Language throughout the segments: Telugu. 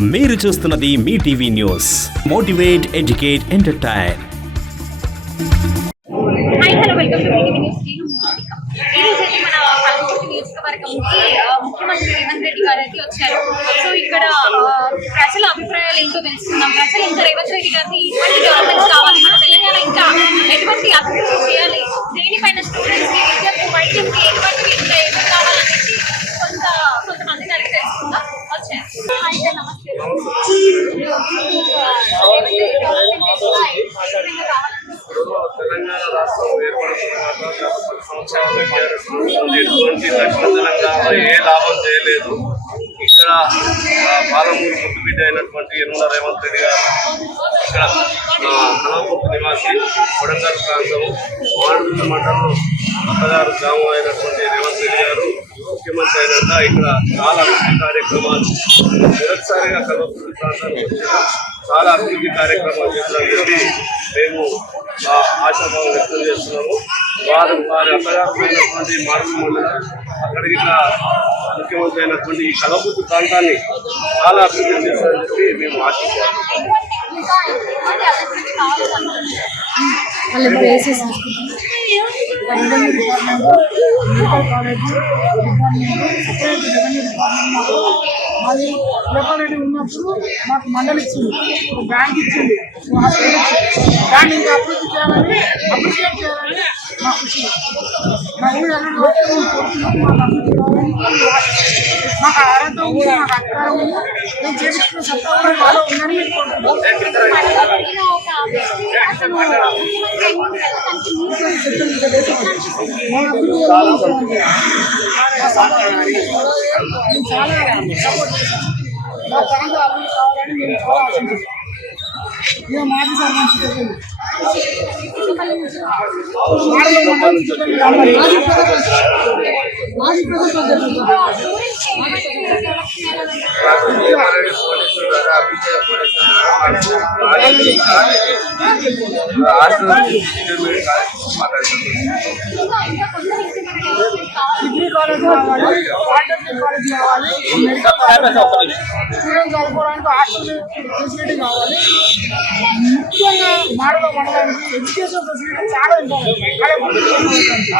మీరు చూస్తున్నది మీ TV news. Motivate educate entertain. ముఖ్యమంత్రి రేవంత్ రెడ్డి గారు అయితే వచ్చారు. సో ఇక్కడ ప్రజల అభిప్రాయాలు ఏంటో తెలుసుకుందాం. ప్రజలు ఇంకా రేవంత్ రెడ్డి గారిని ఎటువంటి డెవలప్మెంట్స్ కావాలి. మన తెలంగాణ ఇంకా ఎటువంటి అభివృద్ధి చేయాలి? దేనిపైన స్టూడెంట్స్కి విద్యకు వైద్యంకి ఎటువంటివి ఇంకా ఏమి కావాలనేసి కొంత కొంతమందిని అడిగి తెలుసుకుందాం. వచ్చారు. హాయ్ సార్, నమస్తే ఏ తెలంగాణ రాష్ట్రం ఏర్పడుతున్న పది సంవత్సరాలు ఎటువంటి దక్షిణ తెలంగాణలో ఏ లాభం చేయలేదు ఇక్కడ పాలమూరు ముద్దు బిడ్డ అయినటువంటి యనమల రేవంత్ రెడ్డి గారు ఇక్కడ కలవకుర్తి నివాసి కొడంగల్ ప్రాంతం వాడు మండలం అత్తగారు గ్రామం అయినటువంటి రేవంత్ రెడ్డి గారు ముఖ్యమంత్రి అయినాక ఇక్కడ చాలా అభివృద్ధి కార్యక్రమాలు మొదటిసారిగా కలవకుర్తి ప్రాంతానికి చాలా అభివృద్ధి కార్యక్రమాలు చేస్తారని చెప్పి మేము ఆశాభావం వ్యక్తం చేస్తున్నాము. వారు వారి అత్తగారైనటువంటి మార్పు మండలం అక్కడికి ఇట్లా ముఖ్యమంత్రి అయినటువంటి ఈ కలబుద్ధి ప్రాంతాన్ని చాలా అభివృద్ధి చేస్తారని చెప్పి మేము ఆశిస్తాము వాళ్ళ places department medical college department అది రెవెన్యూ ఉన్నప్పుడు మాకు మండలి ఇచ్చింది. బ్యాంక్ ఇచ్చింది. దాన్ని ఇంకా అభివృద్ధి చేయాలని అప్రిషియేట్ చేయాలని మా కృషి మా ఊరు అన్ని మాకు అర్హత ఉంది మాకు అధికారం ఉంది. మేము చేపించిన సత్తా కూడా మాలో ఉందని మేము కోరుకుంటున్నాం మా చాలా ప్రాంత అభివృద్ధి కావాలని మేము చాలా ఆశిస్తున్నాం ఇక మాజీ సర్పంచ్ చెప్పింది మాడలో మండలం చెప్పింది కాబట్టి మాజీ ప్రజలు మాజీ ప్రజలు డిగ్రీ కాలేజ్ కావాలి పాలిటెక్నిక్ కాలేజ్ కావాలి మెడికల్ కాలేజ్ కావాలి స్టూడెంట్ చదువుకోవడానికి హాస్టల్ ఫెసిలిటీ కావాలి ముఖ్యంగా మాడలో మండలానికి ఎడ్యుకేషన్ ఫెసిలిటీ చాలా ఇంపార్టెంట్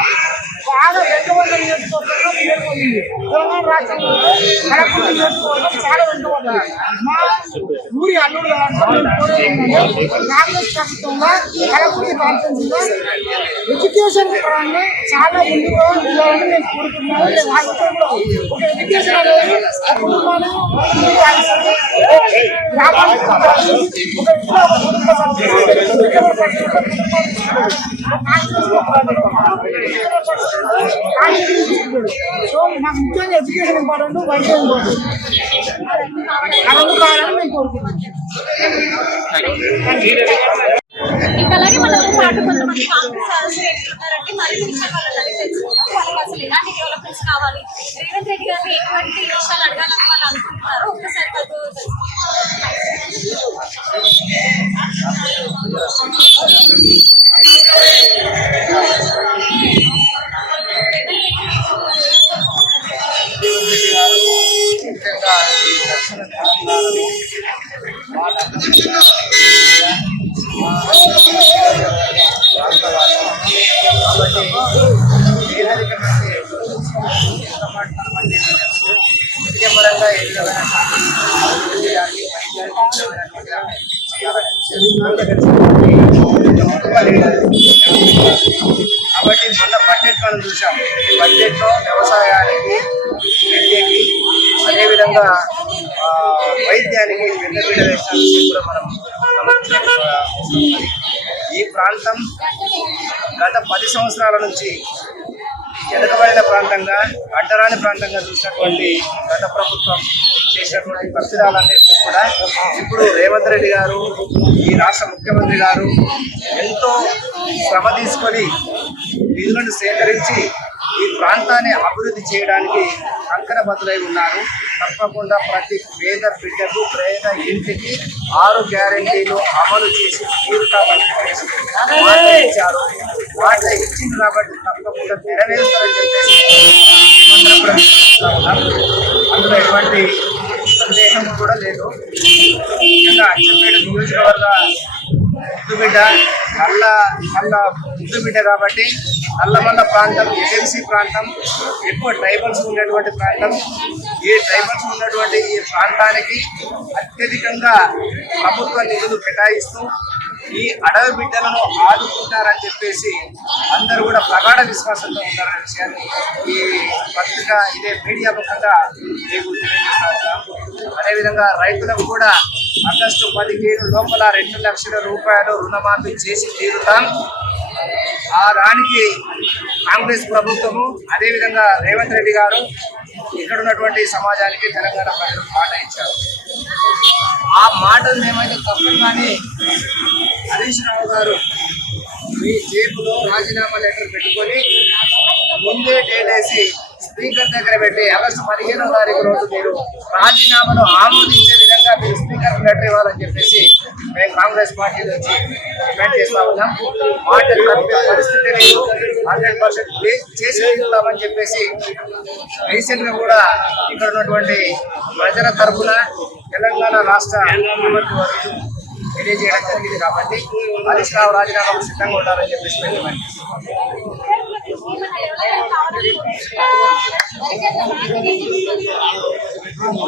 బాగా వెనుకబడ్డ నియోజకవర్గంలో తెలంగాణ రాష్ట్రంలో కడపూడి నియోజకవర్గం చాలా వెనుకబడ్డారు మా ఊరి అల్లుడు దాంట్లో మేము కోరేది ఏంటంటే కాంగ్రెస్ ప్రభుత్వంలో కడపూడి కాన్స్టిట్యూన్సీలో ఎడ్యుకేషన్ పరంగా చాలా ముందుగా ఉండాలని నేను కోరుకుంటున్నాను నేను ఆశిస్తాను కూడా ఒక ఎడ్యుకేషన్ అనేది ఒక కుటుంబాన్ని సో నాకు ముఖ్యంగా ఎడ్యుకేషన్ ఇంపార్టెంట్ వైద్యం ఇంపార్టెంట్. ఆ రెండు కావాలని మేము కోరుకుంటున్నాం ఇంకా అలాగే మనతో పాటు కొంతమంది కాంగ్రెస్ మరి వాళ్ళని వాళ్ళకి అసలు ఎలాంటి డెవలప్మెంట్స్ కావాలి? రేవంత్ రెడ్డి గారిని ఎటువంటి విషయాలు అడగాలని వాళ్ళు అనుకుంటున్నారో? ఒక్కసారి విద్యాపరంగా ఏ విధమైన వైద్యానికి పెద్దపీట వేసిన కూడా మనం ఈ ప్రాంతం గత పది సంవత్సరాల నుంచి వెనుకబడిన ప్రాంతంగా అడ్డరాని ప్రాంతంగా చూసినటువంటి గత ప్రభుత్వం చేసినటువంటి పరిస్థితులన్నింటినీ కూడా ఇప్పుడు రేవంత్ రెడ్డి గారు ఈ రాష్ట్ర ముఖ్యమంత్రి గారు ఎంతో శ్రమ తీసుకొని నిధులను సేకరించి ఈ ప్రాంతాన్ని అభివృద్ధి చేయడానికి కంకణ ఉన్నారు. తప్పకుండా ప్రతి పేద బిడ్డకు పేద ఇంటికి ఆరు గ్యారెంటీలు అమలు చేసి తీరుతామని చెప్పేసి ఇచ్చారు. ఇచ్చింది కాబట్టి తప్పకుండా నెరవేరుస్తారని చెప్పేసి అందులో ఎటువంటి సందేహం కూడా లేదు. ముఖ్యంగా అచ్చంపేట నియోజకవర్గ ముద్దుబిడ్డ నల్ల నల్ల ముద్దుబిడ్డ కాబట్టి నల్లమల్ల ప్రాంతం ఏజెన్సీ ప్రాంతం ఎక్కువ ట్రైబల్స్ ఉన్నటువంటి ప్రాంతం. ఈ ట్రైబల్స్ ఉన్నటువంటి ఈ ప్రాంతానికి అత్యధికంగా ప్రభుత్వ నిధులు కేటాయిస్తూ ఈ అడవి బిడ్డలను ఆదుకుంటారని చెప్పేసి అందరూ కూడా ప్రగాఢ విశ్వాసంతో ఉన్నారనే విషయాన్ని ఈ పత్రిక ఇదే మీడియా ముఖంగా మీకు తెలియజేస్తా ఉన్నాం. అదేవిధంగా రైతులకు కూడా ఆగస్టు పదిహేను లోపల రెండు లక్షల రూపాయలు రుణమాఫీ చేసి తీరుతాం. ఆ దానికి కాంగ్రెస్ ప్రభుత్వము అదేవిధంగా రేవంత్ రెడ్డి గారు ఇక్కడ ఉన్నటువంటి సమాజానికి తెలంగాణ ప్రజలు మాట ఇచ్చారు. ఆ మాటలు ఏమైతే తప్పగానే హరీష్ రావు గారు మీ జేబులో రాజీనామా లెటర్ పెట్టుకొని ముందే డేట్ వేసి స్పీకర్ దగ్గర పెట్టి ఆగస్టు పదిహేనో తారీఖు రోజు మీరు రాజీనామాను ఆమోదించే విధంగా మీరు స్పీకర్ లెటర్ ఇవ్వాలని చెప్పేసి మేము కాంగ్రెస్ పార్టీ నుంచి డిమాండ్ చేస్తా ఉన్నాం. మాట పరిస్థితి లేదు. హండ్రెడ్ పర్సెంట్ చేసి తీరుతామని చెప్పేసి రీసెంట్గా కూడా ఇక్కడ ఉన్నటువంటి ప్రజల తరఫున తెలంగాణ రాష్ట్ర ముఖ్యమంత్రి తెలియజేయడం జరిగింది కాబట్టి హరీష్ రావు రాజీనామాకు సిద్ధంగా ఉండాలని చెప్పేసి మేము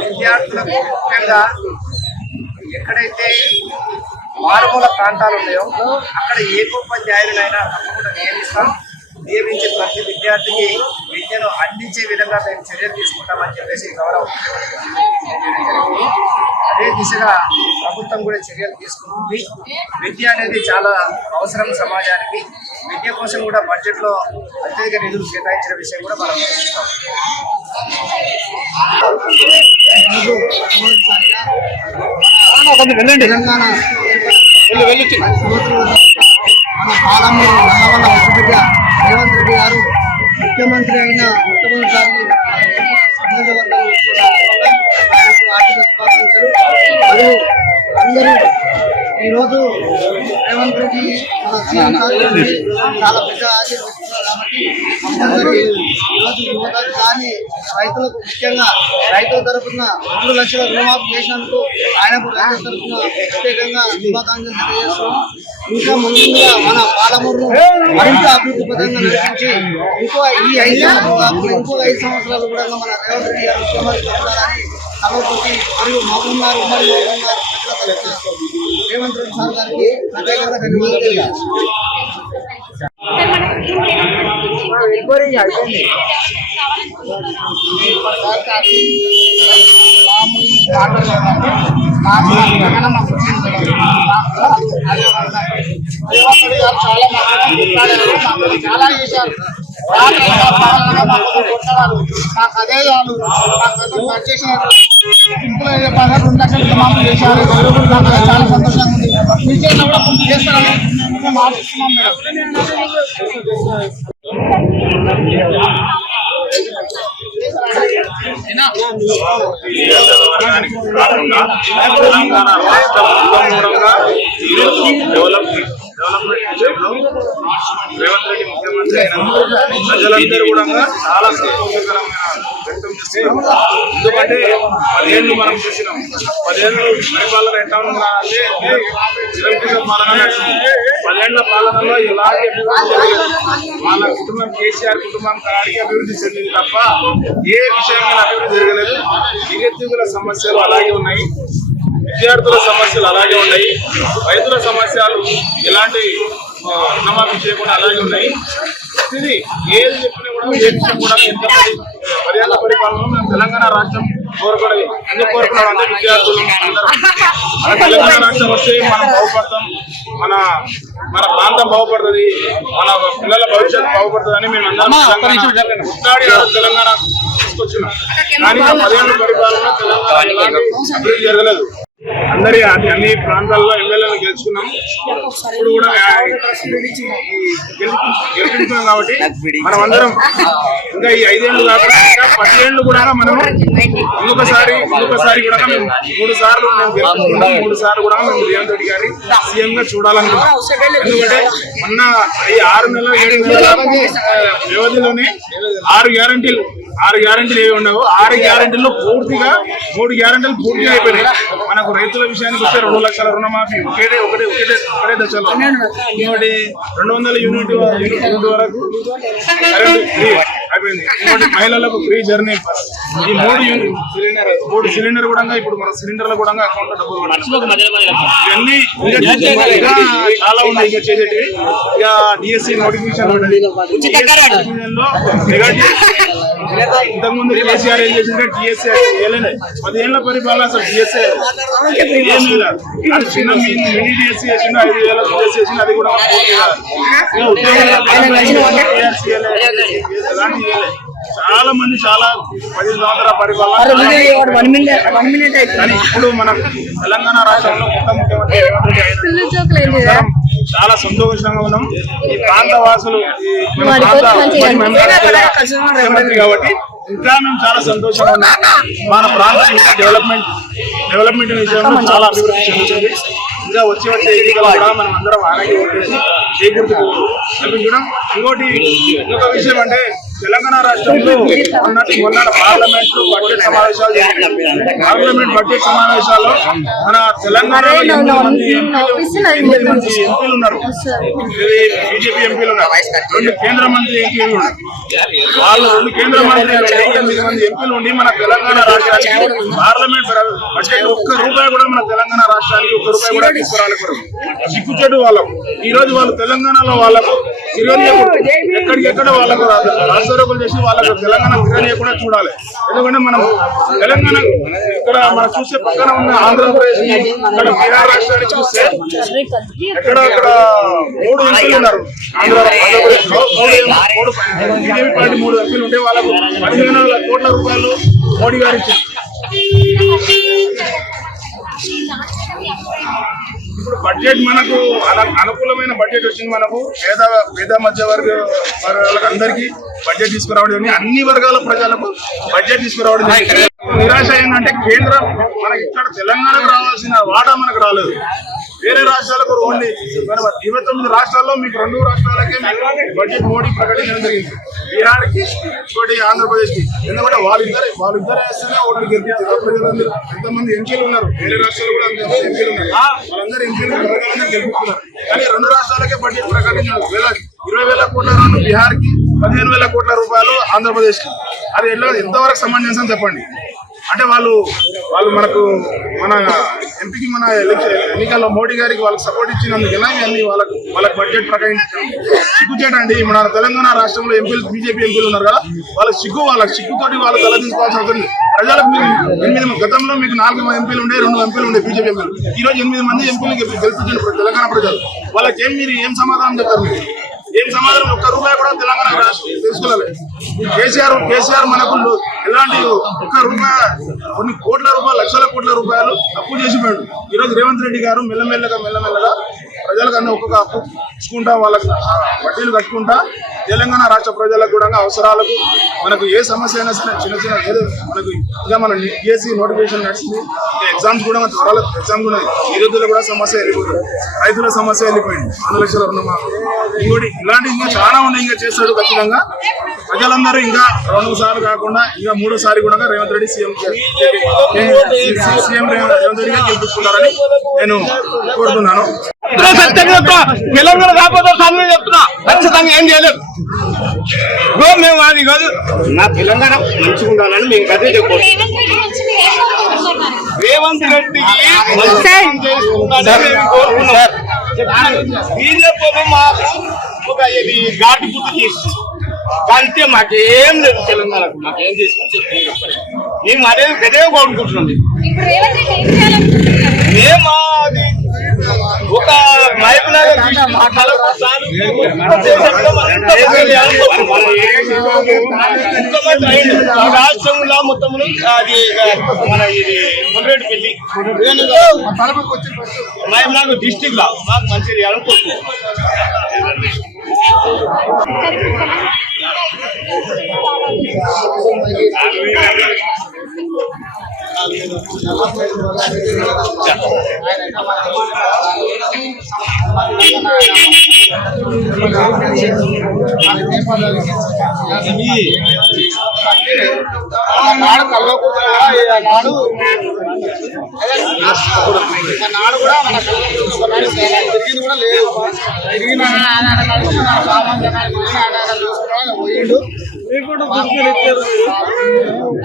విద్యార్థులకు ముఖ్యంగా ఎక్కడైతే మారుమూల ప్రాంతాలు ఉన్నాయో అక్కడ ఏ ఏకోపాధ్యాయులైనా తప్పకుండా నియమిస్తాం నియమించి ప్రతి విద్యార్థికి విద్యను అందించే విధంగా మేము చర్యలు తీసుకుంటామని చెప్పేసి గౌరవ. అదే దిశగా ప్రభుత్వం కూడా చర్యలు తీసుకుంటుంది. విద్య అనేది చాలా అవసరం సమాజానికి. విద్య కోసం కూడా బడ్జెట్లో అత్యధిక నిధులు కేటాయించిన విషయం కూడా మనం చూస్తాం. తెలంగాణ మన పాలమూరు నల్లవల్ల ముఖ్యమంత్రి రేవంత్ రెడ్డి గారు ముఖ్యమంత్రి అయిన ముఖ్యమంత్రి గారిని నియోజకవర్గానికి వచ్చిన సందర్భంగా ఆయనకు ఆర్థిక శుభాకాంక్షలు మరియు అందరూ ఈరోజు రేవంత్ రెడ్డి మన సీఎం గారికి చాలా పెద్ద ఆశీర్వదిస్తున్నారు కాబట్టి అందరూ ఈరోజు యువతకు కానీ రైతులకు ముఖ్యంగా రైతుల తరఫున మూడు లక్షల రుణమాఫీ చేసినందుకు ఆయన తరఫున ప్రత్యేకంగా శుభాకాంక్షలు తెలియజేస్తున్నాం. ఇంకా ముందుగా మన పాలమూరును మరింత అభివృద్ధి పథకంగా నడిపించి ఇంకో ఈ ఐదు సంవత్సరాలు ఇంకో ఐదు సంవత్సరాలు కూడా మన రేవంత్ రెడ్డి గారు ముఖ్యమంత్రి ఉండాలని కలవపతి మరియు మహబూబ్ గారు ఉమ్మడి మహబూబ్ గారు రేవంత్ రెడ్డి సార్ గారికి ప్రత్యేకంగా ధన్యవాదాలు చాలా చేశారు నాకు అదే చాలు ఇంట్లో రెండు లక్షలు మామూలు చేశారు నాకు చాలా సంతోషంగా ఉంది మీ కూడా చేస్తారని మేము ఆశిస్తున్నాం మేడం తెలంగాణ రాష్ట్ర మూలంగా ఈరోజు డెవలప్మెంట్ డెవలప్మెంట్ విషయంలో రేవంత్ రెడ్డి ముఖ్యమంత్రి అయినందుకు ప్రజలందరూ కూడా చాలా సంతోషకరమైన వ్యక్తం చేస్తున్నాం ఎందుకంటే పదిహేను మనం చూసినాం పదిహేను పరిపాలన ఎట్లా ఉందంటే పాలన పాలనలో ఎలాంటి కుటుంబం కేసీఆర్ కుటుంబం కాడికి అభివృద్ధి చెందింది తప్ప ఏ విషయంగా అభివృద్ధి జరగలేదు. నిరుద్యోగుల సమస్యలు అలాగే ఉన్నాయి విద్యార్థుల సమస్యలు అలాగే ఉన్నాయి రైతుల సమస్యలు ఎలాంటి ఆ, రుణమాఫీ చేయకుండా అలాగే ఉన్నాయి. ఇది ఏది చెప్పినా కూడా ఏ విషయం కూడా ఎంత పర్యాల పరిపాలన తెలంగాణ రాష్ట్రం అంటే విద్యార్థులు మన తెలంగాణ రాష్ట్రం వస్తే మనం బాగుపడతాం. మన మన ప్రాంతం బాగుపడుతుంది. మన పిల్లల భవిష్యత్తు బాగుపడుతుంది అని మేము అందరం తెలంగాణ తీసుకొచ్చినాం. కానీ పదిహేను పరిపాలన తెలంగాణ అభివృద్ధి జరగలేదు. అందరి అన్ని ప్రాంతాల్లో ఎమ్మెల్యేలు గెలుచుకున్నాం. ఇప్పుడు కూడా గెలిపించుకున్నాం కాబట్టి మనం అందరం ఇంకా ఈ ఐదేళ్ళు కాకుండా ఇంకా పదిహేళ్ళు కూడా మనం ఇంకొకసారి ఇంకొకసారి కూడా మేము మూడు సార్లు మేము గెలుచుకున్నాం మూడు సార్లు కూడా మేము రేవంత్ రెడ్డి గారి సీఎం గా చూడాలనుకుంటున్నాం. ఎందుకంటే మొన్న ఈ ఆరు నెలల ఏడు నెలల వ్యవధిలోనే ఆరు గ్యారంటీలు ఆరు గ్యారంటీలు ఏవి ఉండవు. ఆరు గ్యారంటీలు పూర్తిగా మూడు గ్యారంటీలు పూర్తిగా అయిపోయినాయి. మనకు రైతుల విషయానికి వస్తే రెండు లక్షల రుణమాఫీ ఒకటే ఒకటే ఒకటే ఒకటే దశలో. ఇంకోటి రెండు వందల యూనిట్ యూనిట్ వరకు అయిపోయింది. ఇంకోటి మహిళలకు ఫ్రీ జర్నీ ఈ మూడు యూనిట్ సిలిండర్ మూడు సిలిండర్ కూడా ఇప్పుడు మన సిలిండర్ల కూడా అకౌంట్లో డబ్బులు. ఇవన్నీ చాలా ఉన్నాయి ఇంకా చేసేటివి. ఇక డిఎస్సి నోటిఫికేషన్ ఉన్నది DSC లో ఇంతకుముందు కేసీఆర్ ఏం డిఎస్సీ వేయలేదు పదిహేళ్ళ పరిపాలన అసలు లేదు. అది చిన్న మినీ మినీ డిఎస్సీ చేసిండు ఐదు వేల డిఎస్సీ చేసిండు అది కూడా. చాలా మంది చాలా పది సంవత్సరాల పరిపాలన ఇప్పుడు మన తెలంగాణ రాష్ట్రంలో కొత్త ముఖ్యమంత్రి రేవంత్ రెడ్డి చాలా సంతోషంగా ఉన్నాం. ఈ ప్రాంత వాసులు ముఖ్యమంత్రి కాబట్టి ఇంకా మేము చాలా సంతోషంగా ఉన్నాం. మన ప్రాంతం ఇంకా డెవలప్మెంట్ డెవలప్మెంట్ విషయంలో చాలా అభివృద్ధి చెందుతుంది. ఇంకా వచ్చి వచ్చే ఎన్నికలు కూడా మనం అందరం ఆరోగ్య ఓటేసి చేకూర్చుకు కూడా ఇంకోటి ఇంకొక విషయం అంటే తెలంగాణ రాష్ట్రంలో మొన్నటి మొన్న పార్లమెంట్ బడ్జెట్ సమావేశాలు. పార్లమెంట్ బడ్జెట్ సమావేశాల్లో మన తెలంగాణలో ఎనిమిది మంది ఎంపీలు ఎనిమిది మంది ఎంపీలు ఉన్నారు. బీజేపీ ఎంపీలు ఉన్నారు. రెండు కేంద్ర మంత్రి ఎంపీలు ఉన్నారు. వాళ్ళు రెండు కేంద్ర మంత్రులు ఉండి, ఎనిమిది మంది ఎంపీలు ఉండి మన తెలంగాణ రాష్ట్రానికి పార్లమెంట్ బడ్జెట్ ఒక్క రూపాయి కూడా మన తెలంగాణ రాష్ట్రానికి ఒక్క రూపాయి కూడా సిగ్గుచెట్టు వాళ్ళకు ఈ రోజు వాళ్ళు తెలంగాణలో వాళ్ళకు ఎక్కడికెక్కడ వాళ్ళకు రాష్ట్రారోగులు చేసి వాళ్ళకు తెలంగాణ తిరగనియకుండా చూడాలి. ఎందుకంటే మనం తెలంగాణ ఇక్కడ మనం చూసే పక్కన ఉన్న ఆంధ్రప్రదేశ్ ఇక్కడ బీహార్ రాష్ట్రాన్ని చూస్తే ఎక్కడ అక్కడ మూడు ఎంపీలు ఉన్నారు. ఆంధ్ర ఆంధ్రప్రదేశ్లో మూడు బీజేపీ పార్టీ మూడు ఎంపీలు ఉంటే వాళ్ళకు పదిహేను కోట్ల రూపాయలు మోడీ గారు ఇచ్చారు. ఇప్పుడు బడ్జెట్ మనకు అనుకూలమైన బడ్జెట్ వచ్చింది మనకు. పేద పేద మధ్య వర్గ వర్గాలకు అందరికీ బడ్జెట్ తీసుకురావడం అన్ని వర్గాల ప్రజలకు బడ్జెట్ తీసుకురావడం నిరాశ ఏంటంటే కేంద్రం మనకి ఇక్కడ తెలంగాణకు రావాల్సిన వాటా మనకు రాలేదు. వేరే రాష్ట్రాలకు ఓన్లీ ఇరవై తొమ్మిది రాష్ట్రాల్లో మీకు రెండు రాష్ట్రాలకే బడ్జెట్ మోడీ ప్రకటించడం జరిగింది. బీహార్కి ఇంకోటి ఆంధ్రప్రదేశ్కి. ఎందుకంటే వాళ్ళిద్దరే వాళ్ళిద్దరే వేస్తేనే ఓట్లు గెలిపించారు. ప్రజలందరూ ఎంతమంది ఎంపీలు ఉన్నారు? వేరే రాష్ట్రాలు కూడా అంతమంది ఎంపీలు ఉన్నారు. వాళ్ళందరూ ఎంపీలు ప్రజలందరూ గెలుపుతున్నారు కానీ రెండు రాష్ట్రాలకే బడ్జెట్ ప్రకటించారు. వేల ఇరవై వేల కోట్ల రూపాయలు బీహార్కి పదిహేను వేల కోట్ల రూపాయలు ఆంధ్రప్రదేశ్కి. అది ఎట్లా ఎంతవరకు సమంజసం చెప్పండి? అంటే వాళ్ళు వాళ్ళు మనకు మన ఎంపీకి మన ఎన్నికల్లో మోడీ గారికి వాళ్ళకి సపోర్ట్ ఇచ్చినందుకు ఇవన్నీ వాళ్ళకు వాళ్ళకి బడ్జెట్ ప్రకటించారు? సిగ్గుచేటండి మన తెలంగాణ రాష్ట్రంలో ఎంపీలు బీజేపీ ఎంపీలు ఉన్నారు కదా వాళ్ళకి సిగ్గు వాళ్ళకి సిగ్గుతోటి వాళ్ళు తలదించుకోవాల్సిన అవసరం ప్రజలకు మీరు ఎనిమిది గతంలో మీకు నాలుగు మంది ఎంపీలు ఉండే రెండు ఎంపీలు ఉండే బీజేపీ ఎంపీలు. ఈ రోజు ఎనిమిది మంది ఎంపీలు గెలిపించిన తెలంగాణ ప్రజలు. వాళ్ళకి ఏం మీరు ఏం సమాధానం చెప్తారు మీరు? ఏం సమాధానం? ఒక్క రూపాయి కూడా తెలంగాణ తెలుసుకోలేదు కేసీఆర్ కేసీఆర్ మనకు ఎలాంటి ఒక్క రూపాయి కొన్ని కోట్ల రూపాయలు లక్షల కోట్ల రూపాయలు అప్పు చేసిపోయాడు ఈ రోజు రేవంత్ రెడ్డి గారు మెల్లమెల్లగా మెల్లమెల్లగా ప్రజలకు అన్న ఒక్కొక్క అప్పు ఇచ్చుకుంటా వాళ్ళకు వడ్డీలు కట్టుకుంటా తెలంగాణ రాష్ట్ర ప్రజలకు కూడా అవసరాలకు మనకు ఏ సమస్య అయినా సరే చిన్న చిన్న ఏదో మనకు ఇంకా మన డిఎస్సి నోటిఫికేషన్ నడిచింది. ఎగ్జామ్స్ కూడా మన త్వరలో ఎగ్జామ్ కూడా ఉంది. ఈ రోజుల్లో కూడా సమస్య వెళ్ళిపోతుంది రైతుల సమస్య వెళ్ళిపోయింది. రెండు లక్షల రుణమాఫీ. ఇంకోటి ఇలాంటి ఇంకా చాలా ఉన్నాయి. ఇంకా చేస్తాడు ఖచ్చితంగా. ప్రజలందరూ ఇంకా రెండు సార్లు కాకుండా ఇంకా మూడోసారి కూడా రేవంత్ రెడ్డి సీఎం సీఎం రేవంత్ రెడ్డి గెలిపించుకుంటారని నేను కోరుతున్నాను. తెలంగాణ రాకపోతే సార్లు చెప్తున్నా. ఖచ్చితంగా ఏం చేయలేదు మేము అది కాదు. నా తెలంగాణ మంచిగా ఉండాలని మేము చెప్పాలి రేవంత్ రెడ్డికి బీజేపీ మాకు ఒక ఇది ఘాటు గుర్తు చేసి అంతే మాకేం లేదు తెలంగాణకు మాకేం చేసుకుని చెప్పుకుంటాం మేము అదే గదే కోరుకుంటున్నాం. మేము అది ఒక నాయకు లాగా రాష్ట్రంలో మొత్తం అది మన ఇది కోటిరెడ్డి పెళ్ళి. నాకు డిస్టిక్ లా. మాకు మంచి అనుకుంటున్నాం నాడు కల్వకుండా నాడు నాడు కూడా మన కల్వకుండా తిరిగింది కూడా లేదు తిరిగిన సామాన్ పోయిండు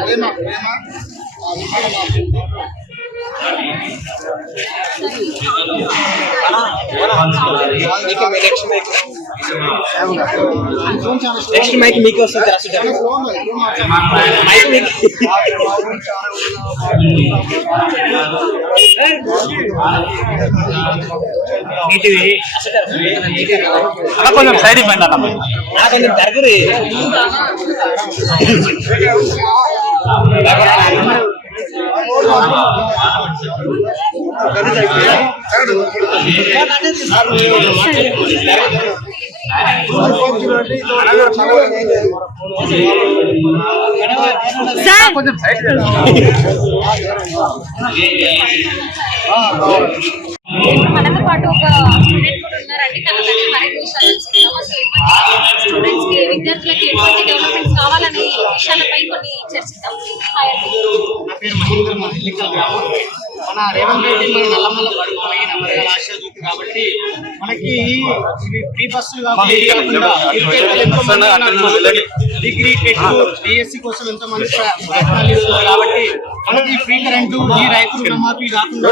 అదే మా ప్రేమ. నెక్స్ట్ మైక్ మీకు వస్తుంది మైక్. మీకు కొంచెం సైడ్ ఇవ్వండి అన్న. కొంచెం దగ్గర. మనతో పాటు ఒక స్టూడెంట్ కూడా ఉన్నారండి. తన మరిన్ని విషయాలు స్టూడెంట్స్కి విద్యార్థులకి ఎటువంటి డెవలప్మెంట్స్ కావాలనే విషయాలపై కొన్ని చర్చిస్తాం నా పేరు మహేంద్ర మహిళ గ్రామం. మన రేవంత్ రెడ్డి మన నల్లమల్ల బడుగు బలహీన వర్గాల ఆశాజ్యోతి కాబట్టి మనకి ఫ్రీ బస్సులు కాబట్టి. డిగ్రీ టెట్ డిఎస్సి కోసం ఎంతో మంది ప్ర- ప్రయత్నాలు చేస్తున్నారు కాబట్టి మనకి ఫ్రీ కరెంటు ఈ రైతులు రుణమాఫీ కాకుండా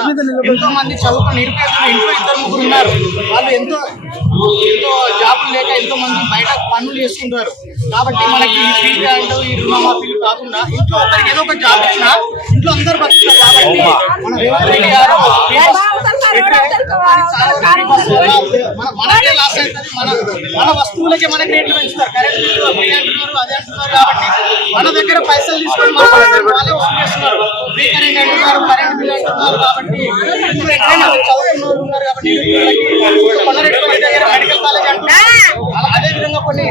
ఎంతో మంది చదువుకున్న నిరుపేదలు ఇంట్లో ఇద్దరు ముగ్గురు ఉన్నారు. వాళ్ళు ఎంతో ఎంతో జాబులు లేక ఎంతో మంది బయట పనులు చేసుకుంటారు కాబట్టి మనకి ఈ ఫ్రీ కరెంటు ఈ రుణమాఫీలు కాకుండా ఇంట్లో ఒకరికి ఏదో ఒక జాబ్ ఇచ్చినా ఇంట్లో అందరు బతుకుతారు కాబట్టి మన మన- మనకే లాస్ అవుతుంది మన మన వస్తువులకే మనకి రేట్లు పెంచుతారు కరెంట్ బిల్లు అంటున్నారు అదే అంటున్నారు కాబట్టి మన దగ్గర పైసలు తీసుకొని వాళ్ళే వసూలు చేస్తున్నారు కరెంట్ అంటున్నారు కరెంట్ బిల్ అంటున్నారు కాబట్టి ఇప్పుడు కాబట్టి మెడికల్ కాలేజ్ అంటున్నారు అదే విధంగా కొన్ని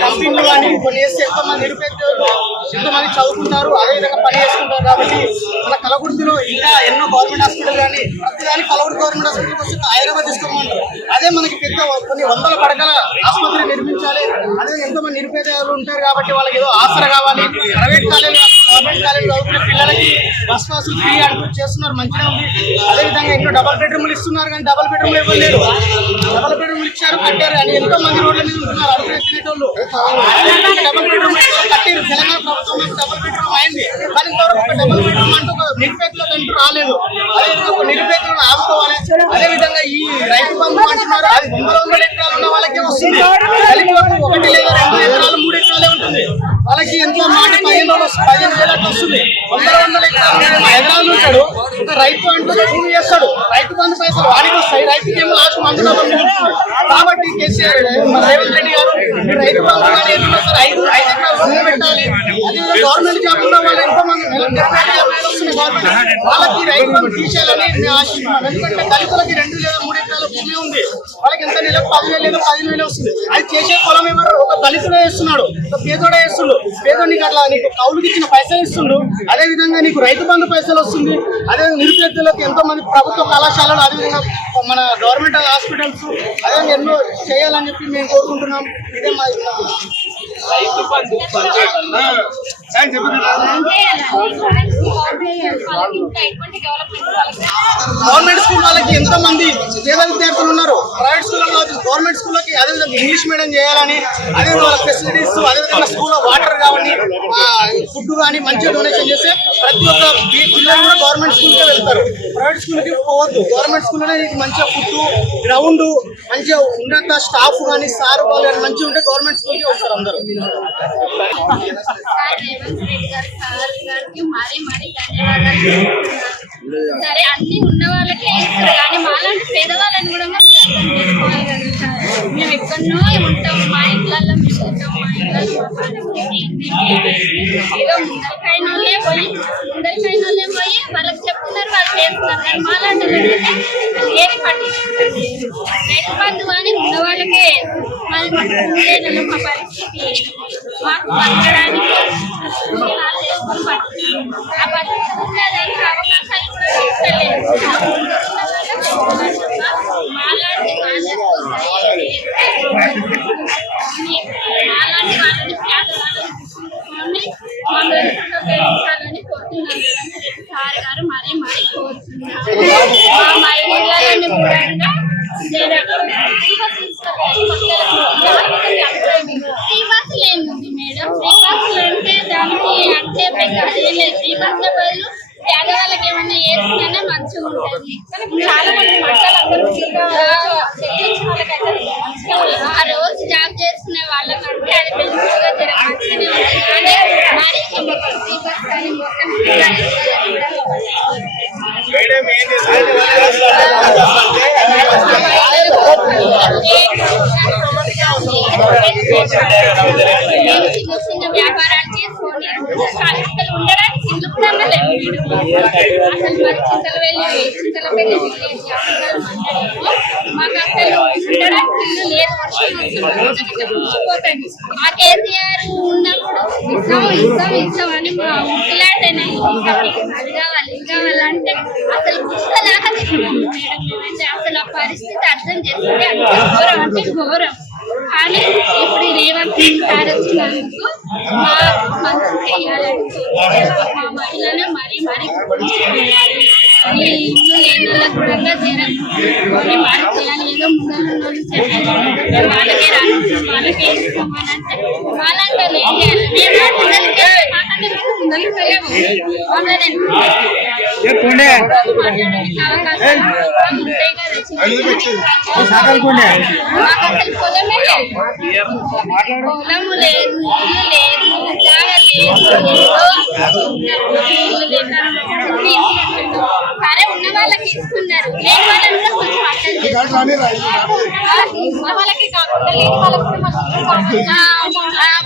కంపెనీలు కానీ కొన్ని వేస్తే ఎంతో మంది నిరుపేదలు ఎంతో మంది చదువుకుంటారు అదే విధంగా పని చేసుకుంటారు కాబట్టి మన కలగుర్తిలో ఇంకా ఎన్నో గవర్నమెంట్ హాస్పిటల్ కానీ ప్రతిదాని కలగుర్తి గవర్నమెంట్ హాస్పిటల్ వస్తే హైదరాబాద్ తీసుకోమంటారు అదే మనకి పెద్ద కొన్ని వందల పడకల ఆసుపత్రి నిర్మించాలి. అదే ఎంతో మంది నిరుపేదలు ఉంటారు కాబట్టి వాళ్ళకి ఏదో ఆసరా కావాలి. ప్రైవేట్ కాలేజ్ గవర్నమెంట్ కాలేజ్ చదువుకునే పిల్లలకి బస్ పాసులు ఫ్రీ అంటూ చేస్తున్నారు మంచిగా ఉంది. అదేవిధంగా ఎన్నో డబల్ బెడ్రూమ్లు ఇస్తున్నారు కానీ డబల్ బెడ్రూమ్లు ఇవ్వలేరు డబల్ బెడ్రూమ్లు ఇచ్చారు కట్టారు కానీ ఎంతో మంది రోడ్ల మీద ఉంటున్నారు అడుగునే తినేటోళ్ళు. డబల్ బెడ్రూమ్ కట్టారు. తెలంగాణ ప్రభుత్వం డబల్ బెడ్రూమ్ అయింది. కానీ ఇంతవరకు డబల్ బెడ్రూమ్ అంటూ ఒక నిరుపేదలకు అంటూ రాలేదు. అదేవిధంగా ఒక నిరుపేదలను ఆదుకోవాలి. అదేవిధంగా ఈ రైతు బంధు అంటున్నారు. అది వందల వందల ఎకరాలు ఉన్న వాళ్ళకే వస్తుంది. ఒకటి లేదా రెండు ఎకరాలు మూడు ఎకరాలే ఉంటుంది. వాళ్ళకి ఎంతో మాట పదిహేను పదిహేను వేలు వస్తుంది. వందల వందల ఎకరాలు హైదరాబాద్ ఉంటాడు. ఒక రైతు అంటూ భూమి చేస్తాడు రైతు బంధు పైసలు వాడికి వస్తాయి రైతుకి ఏమో లాస్ట్ మంది కాబట్టి కేసీఆర్ రేవంత్ రెడ్డి గారు రైతు బంధు కానీ ఎందుకు సార్ ఐదు ఐదు ఎకరాలు భూమి పెట్టాలి. అదేవిధంగా గవర్నమెంట్ జాబ్ ఉన్న వాళ్ళు ఎంతో మంది వస్తుంది గవర్నమెంట్ వాళ్ళకి రైతు బంధు తీసేయాలని మేము ఆశిస్తున్నాం ఎందుకంటే దళితులకి రెండు లేదా మూడు ఎకరాల భూమి ఉంది. వాళ్ళకి ఎంత నెలకు పదివేలు లేదా పదిహేను వేలు వస్తుంది. అది చేసే పొలం ఎవరు? ఒక దళితుడే వేస్తున్నాడు. ఒక పేదోడే వేస్తుండు పేదోడికి అట్లా నీకు కౌలుకి ఇచ్చిన పైసలు ఇస్తుండు. అదే విధంగా నీకు రైతు బంధు పైసలు వస్తుంది. అదే నిరుపేదలకు ఎంతో మంది ప్రభుత్వ కళాశాలలు అదే విధంగా మన గవర్నమెంట్ హాస్పిటల్స్ అదే ఎన్నో చేయాలని చెప్పి మేము కోరుకుంటున్నాం. ఇదే మా రైతు బంధు గవర్నమెంట్ స్కూల్ వాళ్ళకి ఎంతో మంది పేద విద్యార్థులు ఉన్నారు ప్రైవేట్ స్కూల్లో గవర్నమెంట్ స్కూల్కి అదేవిధంగా ఇంగ్లీష్ మీడియం చేయాలని అదేవిధంగా వాళ్ళ ఫెసిలిటీస్ అదేవిధంగా స్కూల్లో వాటర్ కావాలి ఫుడ్ కానీ మంచిగా డొనేషన్ చేస్తే ప్రతి ఒక్క పిల్లలు కూడా గవర్నమెంట్ స్కూల్కే వెళ్తారు. ప్రైవేట్ స్కూల్కి పోవద్దు. గవర్నమెంట్ స్కూల్లోనే నీకు మంచిగా ఫుడ్ గ్రౌండ్ మంచిగా ఉన్నంత స్టాఫ్ కానీ సార్ వాళ్ళు కానీ మంచిగా ఉంటే గవర్నమెంట్ స్కూల్కి వస్తారు అందరూ. మరీ మరీ ధన్యవాదాలు. సరే అన్ని ఉన్న వాళ్ళకే ఇస్తారు. కానీ మాలాంటి పేదవాళ్ళని కూడా మనం చేసుకోవాలి కదా మేము ఎక్కడో ఉంటాం. మా ఇళ్ళల్లో మేము ఉంటాం. మా ఇళ్ళల్లో మా బాధ ఏదో ముందరికైనా పోయి ముందరికైనా పోయి వాళ్ళకి చెప్తున్నారు వాళ్ళు చేస్తున్నారు కానీ మాలాంటి వాళ్ళకి ఏది పట్టించుకుంటారు రైతు బంధు అని ఉన్న వాళ్ళకే మా పరిస్థితి. మాకు బతకడానికి శ్రీవాసులు మా ఏముంది మేడం శ్రీవాసులు అంటే దానికి అంటే బదులు పేదవాళ్ళకి ఏమన్నా వేసుకున్నా మంచిగా ఉంటుంది చాలా మంది ఆ రోజు జాబ్ చేసుకునే వాళ్ళకంటే అది మేము చిన్న చిన్న వ్యాపారాలు అసలు ఉండడానికి ఇల్లు కూడా లేవు అసలు మరి వెళ్ళి విలేజ్ మాకు అసలు ఉండడానికి ఇల్లు లేదు వర్షం కేసీఆర్ ఉన్నప్పుడు ఇస్తాం ఇస్తాం ఇస్తాం అని మా ముఖ్యలాంటేనే అది కావాలి ఇది కావాలంటే అసలు గుర్తు మేడం అసలు ఆ పరిస్థితి అర్థం చేస్తుంది అంత ఘోరం అంటే ఘోరం కానీ ఇప్పుడు ఈ రేవంత్ సార్ మా మంచి చేయాలని మా మహిళలు మరీ మరీ ఈ ఇల్లు లేని కూడా జరగని చేయాలి. ఏదో చెప్పాలి వాళ్ళకే రాను వాళ్ళకే ఇస్తామని అంటే వాళ్ళంటే మాకంటే పొలము లేదు ఇల్లు లేదు జాగ లేదు సరే ఉన్న వాళ్ళకి ఇస్తున్నారు లేని వాళ్ళని కూడా కొంచెం అర్థం ఉన్న వాళ్ళకి కాకుండా లేని వాళ్ళకి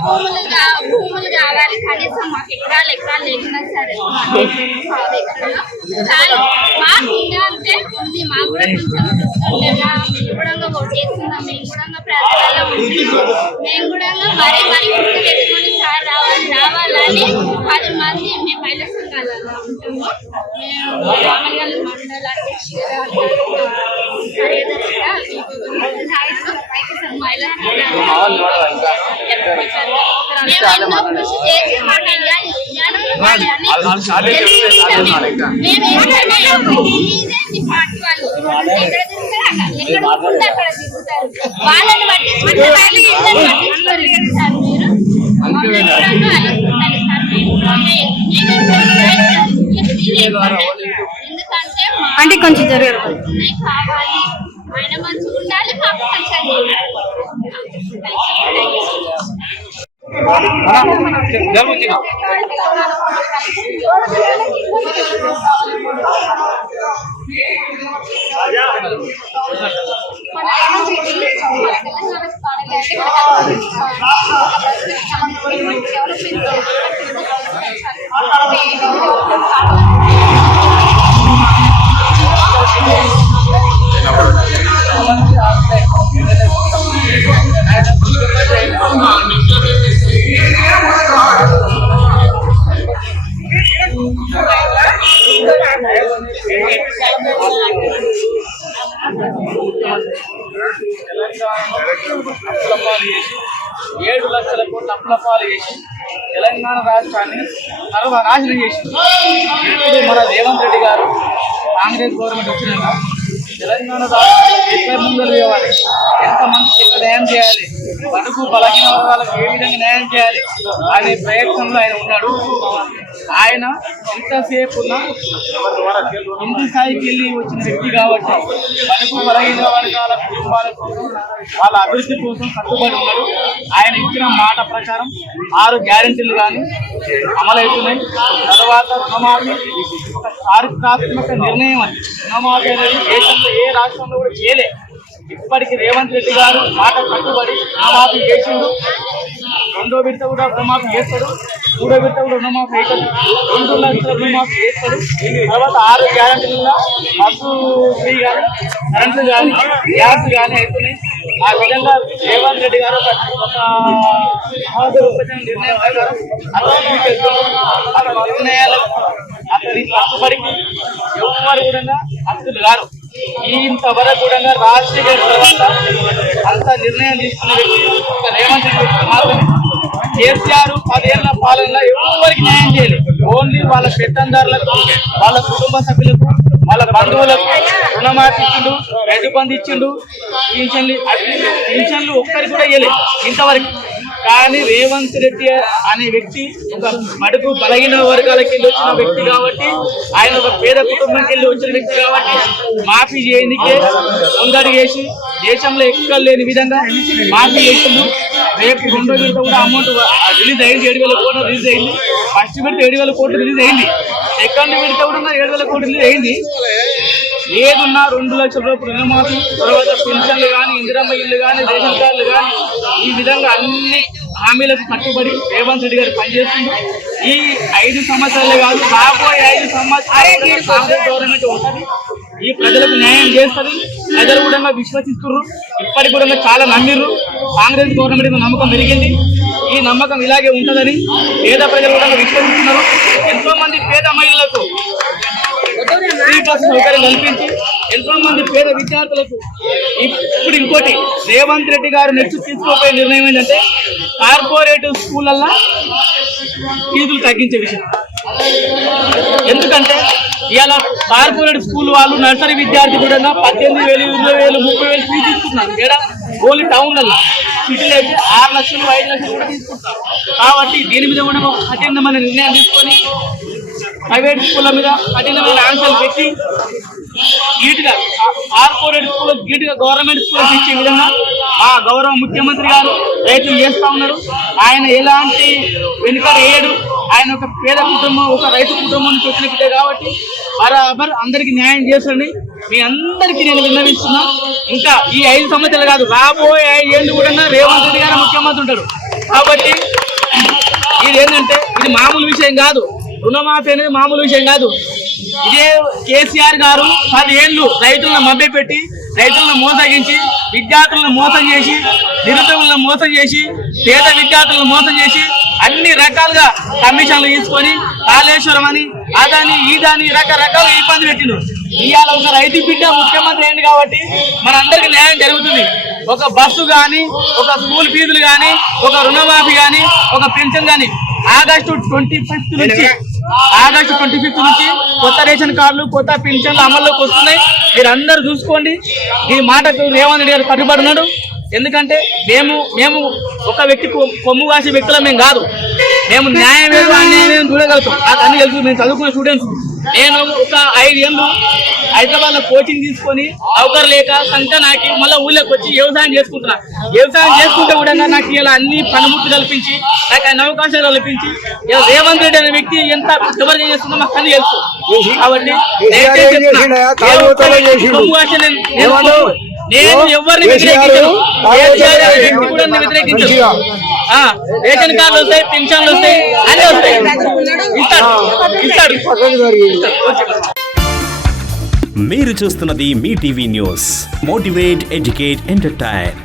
భూములు భూములు కావాలి కనీసం మాకు ఎకరాలు ఎకరాలు లేకున్నా సరే మాకు ఉందా మాకు కూడా కొంచెం మేము కూడా ఓటేస్తున్నాం మేము కూడా ఉంటున్నాం మేము కూడా మరీ మరీ గుర్తు పెట్టుకొని సార్ రావాలి రావాలని పది మంది మేము మహిళా సంఘాలలో ఉంటాము మేము రామగల్ మండల ఎన్నో కృషి చేసి మా కళ్యాణ్ వాళ్ళని అంటే కొంచెం జరగరు. ఆయన మంచిగా ఉండాలి మాకు మంచిగా అప్పుల అప్పుల పాలు చేసి తెలంగాణ రాష్ట్రాన్ని సర్వనాశనం చేసింది. ఇప్పుడు మన రేవంత్ రెడ్డి గారు కాంగ్రెస్ గవర్నమెంట్ వచ్చినాక తెలంగాణ రాష్ట్రం ఎక్కడ ముందు ఇవ్వాలి ఎంతమందికి ఎంత న్యాయం చేయాలి? బడుగు బలహీన వర్గాలకు ఏ విధంగా న్యాయం చేయాలి? అనే ప్రయత్నంలో ఆయన ఉన్నాడు. ఆయన ఎంతసేపు ఉన్నా ఇంటి స్థాయికి వెళ్ళి వచ్చిన వ్యక్తి కాబట్టి మనకు బలహీన వర్గాల కుటుంబాల కోసం వాళ్ళ అభివృద్ధి కోసం కట్టుబడి ఉన్నాడు. ఆయన ఇచ్చిన మాట ప్రకారం ఆరు గ్యారెంటీలు కానీ అమలవుతున్నాయి. తర్వాత రుణమాఫీ ఒక చారిత్రాత్మక నిర్ణయం అది. రుణమాఫీ అనేది దేశంలో ఏ రాష్ట్రంలో కూడా చేయలే. ఇప్పటికి రేవంత్ రెడ్డి గారు మాట కట్టుబడి రుణమాఫీ చేసిండు. రెండో విడత కూడా రుణమాఫీ చేస్తాడు. మూడో విడత కూడా రుణమాఫీ అవుతాడు రెండు లక్షల రుణమాఫీ చేస్తాడు. తర్వాత ఆరు గ్యారంటీలలో బస్సు ఫ్రీ కానీ కరెంట్లు కానీ గ్యాస్ కానీ అవుతున్నాయి ఆ విధంగా రేవంత్ రెడ్డి గారు ఒక నిర్ణయం అతను ముందుకెళ్తున్నాడు. అతని నిర్ణయాలకు అతని కట్టుబడికి ఎవరు కూడా అసలు గారు ఇంతవరకు కూడా రాజశేఖర్ తర్వాత అంత నిర్ణయం తీసుకున్న వ్యక్తి రేవంత్ రెడ్డి మాత్రమే. కేసీఆర్ పదేళ్ళ పాలనలో ఎవరికి న్యాయం చేయలేదు. ఓన్లీ వాళ్ళ పెత్తందారులకు వాళ్ళ కుటుంబ సభ్యులకు వాళ్ళ బంధువులకు రుణమాఫీ ఇచ్చిండు రైతు బంధు ఇచ్చిండు పింఛన్లు పింఛన్లు ఒక్కరికి కూడా ఇవ్వలేదు ఇంతవరకు. కానీ రేవంత్ రెడ్డి అనే వ్యక్తి ఒక మడుగు బలహీన వర్గాలకి వెళ్ళి వచ్చిన వ్యక్తి కాబట్టి ఆయన ఒక పేద కుటుంబంకి వెళ్ళి వచ్చిన వ్యక్తి కాబట్టి మాఫీ చేయనికే తొందర చేసి దేశంలో ఎక్కడ లేని విధంగా మాఫీ చేస్తున్నాం రేపు రెండో విడత కూడా అమౌంట్ రిలీజ్ అయింది ఏడు వేల కోట్లు రిలీజ్ అయింది. ఫస్ట్ విడత ఏడు వేల కోట్లు రిలీజ్ అయింది. సెకండ్ విడత కూడా ఏడు వేల కోట్లు రిలీజ్ అయింది. ఏదున్నా రెండు లక్షల రూపాయలు రుణమాఫీ తర్వాత పెన్షన్లు కానీ ఇందిరమ్మ ఇల్లు కానీ రేషన్ కార్డులు కానీ ఈ విధంగా అన్ని హామీలకు కట్టుబడి రేవంత్ రెడ్డి గారు పనిచేస్తుంది. ఈ ఐదు సంవత్సరాలు కాదు రాబోయే ఐదు సంవత్సరాలు కాంగ్రెస్ గవర్నమెంట్ ఉంటుంది ఈ ప్రజలకు న్యాయం చేస్తుంది. ప్రజలు కూడా విశ్వసిస్తున్నారు ఇప్పటికి కూడా చాలా నమ్మిర్రు. కాంగ్రెస్ గవర్నమెంట్ నమ్మకం పెరిగింది. ఈ నమ్మకం ఇలాగే ఉంటుందని పేద ప్రజలు కూడా విశ్వసిస్తున్నారు. ఎంతో మంది పేద మహిళలకు ఫ్రీ సౌకర్యం కల్పించి ఎంతో మంది పేద విద్యార్థులకు ఇప్పుడు ఇంకోటి రేవంత్ రెడ్డి గారు నెక్స్ట్ తీసుకోపోయే నిర్ణయం ఏంటంటే కార్పొరేట్ స్కూళ్ళల్లో ఫీజులు తగ్గించే విషయం. ఎందుకంటే ఇవాళ కార్పొరేట్ స్కూల్ వాళ్ళు నర్సరీ విద్యార్థి కూడా పద్దెనిమిది వేలు ఇరవై వేలు ముప్పై వేలు ఫీజు తీసుకుంటున్నారు. ఇక్కడ ఓన్లీ టౌన్లలో సిటీలో అయితే ఆరు లక్షలు ఐదు లక్షలు కూడా తీసుకుంటారు కాబట్టి దీని మీద కూడా ఒక కఠినమైన నిర్ణయం తీసుకొని ప్రైవేట్ స్కూళ్ళ మీద కఠినమైన ఆంక్షలు పెట్టి గీటుగా కార్పొరేట్ స్కూల్ గీటుగా గవర్నమెంట్ స్కూల్స్ ఇచ్చే విధంగా ఆ గౌరవ ముఖ్యమంత్రి గారు రైతులు చేస్తా ఉన్నారు. ఆయన ఎలాంటి వెనుక వేయడు ఆయన ఒక పేద కుటుంబం ఒక రైతు కుటుంబం నుంచి వచ్చిన బిడ్డ కాబట్టి బరాబర్ అందరికీ న్యాయం చేసండి మీ అందరికీ నేను విన్నవిస్తున్నా. ఇంకా ఈ ఐదు సంవత్సరాలు కాదు రాబోయే ఐదు ఏళ్ళు కూడా రేవంత్ రెడ్డి గారు ముఖ్యమంత్రి ఉంటారు. కాబట్టి ఇది ఏంటంటే ఇది మామూలు విషయం కాదు. రుణమాఫీ అనేది మామూలు విషయం కాదు. ఇదే కేసీఆర్ గారు పది ఏళ్ళు రైతులను మభ్యపెట్టి రైతులను మోసగించి విద్యార్థులను మోసం చేసి నిరుద్యోగులను మోసం చేసి పేద విద్యార్థులను మోసం చేసి అన్ని రకాలుగా కమిషన్లు తీసుకొని కాళేశ్వరం అని అదని ఇదని రకరకాల ఇబ్బంది పెట్టిండు ఇవాళ ఒక రైతు బిడ్డ ముఖ్యమంత్రి అయింది కాబట్టి మనందరికి న్యాయం జరుగుతుంది. ఒక బస్సు కానీ ఒక స్కూల్ ఫీజులు కానీ ఒక రుణమాఫీ కానీ ఒక పెన్షన్ కానీ ఆగస్టు ట్వంటీ ఫిఫ్త్ నుంచి ఆగస్టు ట్వంటీ ఫిఫ్త్ నుంచి కొత్త రేషన్ కార్డులు కొత్త పెన్షన్లు అమల్లోకి వస్తున్నాయి. మీరు అందరు చూసుకోండి. ఈ మాటకు రేవంత్ రెడ్డి గారు కట్టుబడి ఉన్నాడు ఎందుకంటే మేము మేము ఒక వ్యక్తి కొమ్ము కాసే వ్యక్తులం మేము కాదు. మేము న్యాయం ఏదో అన్యాయం చూడగలుగుతాం. నాకు అన్ని తెలుసు మేము చదువుకున్న స్టూడెంట్స్ నేను ఒక ఐదు ఏళ్ళు హైదరాబాద్లో కోచింగ్ తీసుకొని అవకాశం లేక సంఖ్య నాకి మళ్ళీ ఊళ్ళోకి వచ్చి వ్యవసాయం చేసుకుంటున్నా. వ్యవసాయం చేసుకుంటే కూడా నాకు ఇలా అన్ని పనిముట్లు కల్పించి నాకు అన్ని అవకాశాలు కల్పించి రేవంత్ రెడ్డి అనే వ్యక్తి ఎంత ఎవరు చేస్తుందో మాకు అన్ని తెలుసు. కాబట్టి నేను- ఎవరిని వ్యతిరేకించను. రేషన్ కార్డులు వస్తాయి పెన్షన్లు వస్తాయి అన్ని వస్తాయి. ఇస్తాడు ఇస్తాడు. మీరు చూస్తున్నది మీ TV news. Motivate educate entertain